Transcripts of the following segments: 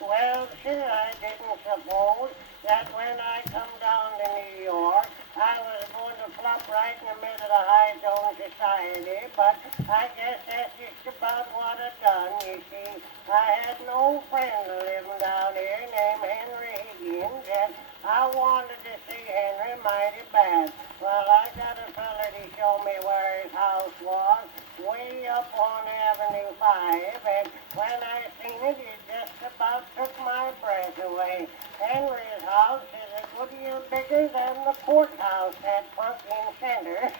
Well, sure, I didn't suppose that when I come down to New York, I was going to flop right in the middle of high zone society, but I guess that's just about what I done, you see. I had an old friend living down here named Henry Higgins, and I wanted to see Henry mighty bad. Well, I got a fella to show me where his house was, way up on Avenue 5, and when I seen it, it just about took my breath away. Henry's house is a good deal bigger than the courthouse at Pumpkin Center.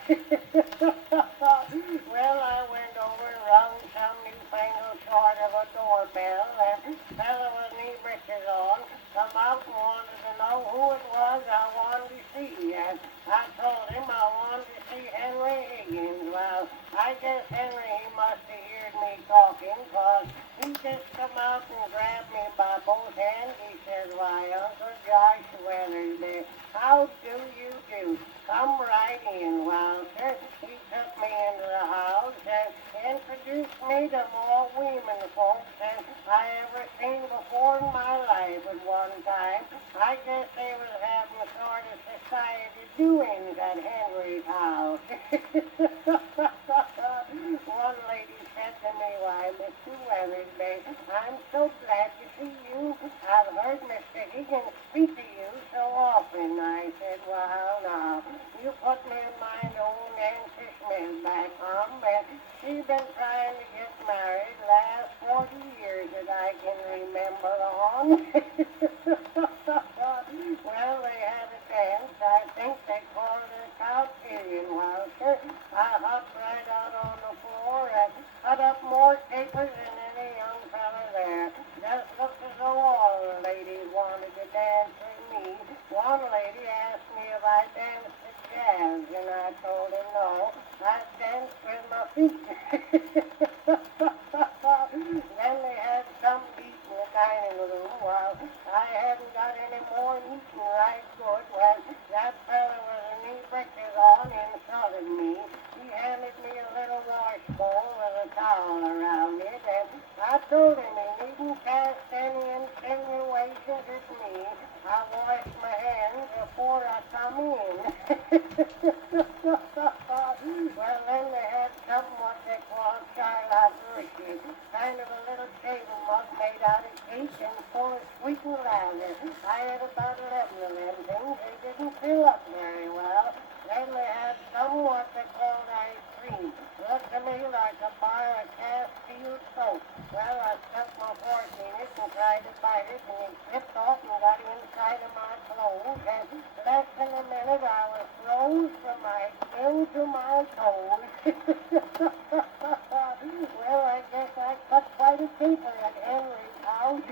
Well, I went over and rung some newfangled sort of a doorbell, and fella with knee breeches on come out and wanted to know who it was I wanted to see, and I told him I wanted to see Henry Higgins. Well, I guess Henry, he must have heard me talking, 'cause he just come out and grabbed me by both hands. He says, "Why, Uncle Josh Weathersby, how do you do? Come right in." Well, sir, he took me into the house and introduced me to more women folks than I ever seen before in my life at one time. I guess they was having a sort of society doings at Henry's house. One lady said to me, "Why, Mr. Weathersby, I'm so glad to see you. I've heard Mr. Higgins speak to you so often." I said, "Well, now, you put me in mind old Nancy Smith back home, and she's been trying to get married last 40 years that I can remember on." Well, they had a dance. I think they called it a cowpillion. Well, sir, I hopped right out on the floor and cut up more capers than any young fella there. Just looked as though all the ladies wanted to dance with me. One lady asked me if I danced the jazz, and I told her no, I danced with my feet. Then they had some meat in the dining room. Well, I hadn't got any more eating right good when that fella with the knee breeches on insulted me. He handed me a little wash bowl with a towel around it, and I told him he needn't cast any insinuations at me. I washed my hands before I come in. Well, then they had something what they call Charlotte Russe, kind of a little table mug made out of cake and full of sweet lavender. I had about 11 of them things. They didn't fill up very well. Then they had some what they called ice cream. Looked to me like a bar of Castile soap. Well, I stuck my fork in it and tried to bite it, and it slipped off and got inside of my clothes. And less than a minute, I was froze from my skin to my toes. Well, I guess I cut quite a caper at Henry's house.